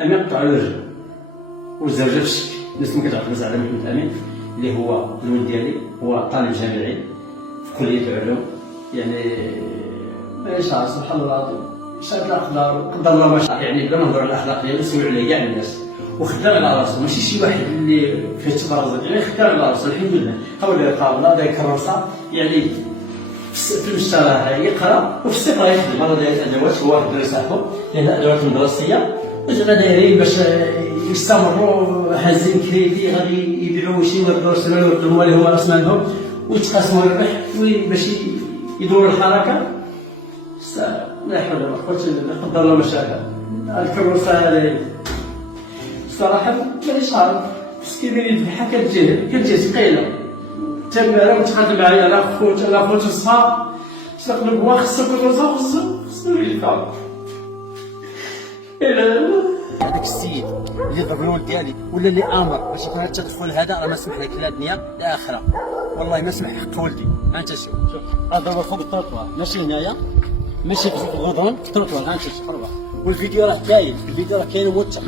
أما يقطعوا الرجل والزوجة في الشك. الناس ما كتعرف على محمد أمين اللي هو الولد ديالي، هو طالب جامعي في كلية العلوم. يعني ماشي عارف سبحان الله العظيم، شاد الأقدار قدر الله ما شاء. يعني بلا ما نهضروا على الأخلاق ديالو سمعوا عليه كاع الناس، وخدام على راسو، ماشي شي واحد اللي فيه تبرزق، يعني خدام على راسو الحمد لله. حول قابله داير كراسة، يعني في المشترى يقرا وفي الصيف راه يخدم. هذا داير الادوات، هو واحد الدرس صاحبو داير الادوات المدرسيه، وزعما دايرين باش يستمروا هازين كريدي غادي يبيعوا شي ويردوا راسنا ويردوا اللي هما راس مالهم ويتقاسموا الربح باش يدوروا الحركه. لا حول ولا قوه الا بالله، قدر الله ما شاء. الكروسه هذه الصراحه مانيش عارف، مسكين يذبحها كتجي ثقيله تماره وتقاد معايا على خوت الصحاب تقلب. هو خصو كروسه، خصو يدفع. هذاك السيد اللي ضرب الولد ديالي ولا اللي امر باش يكون هذا التدخل هذا، راه ما سمح لك لا دنيا لا اخره، والله ما سمح حق ولدي. ها انت شوف راه ضرب فوق التروطوار، ماشي هنايا، ماشي في الغضون، في التروطوار. ها انت شوف والفيديو راه كاين، الفيديو راه كاين وموثق.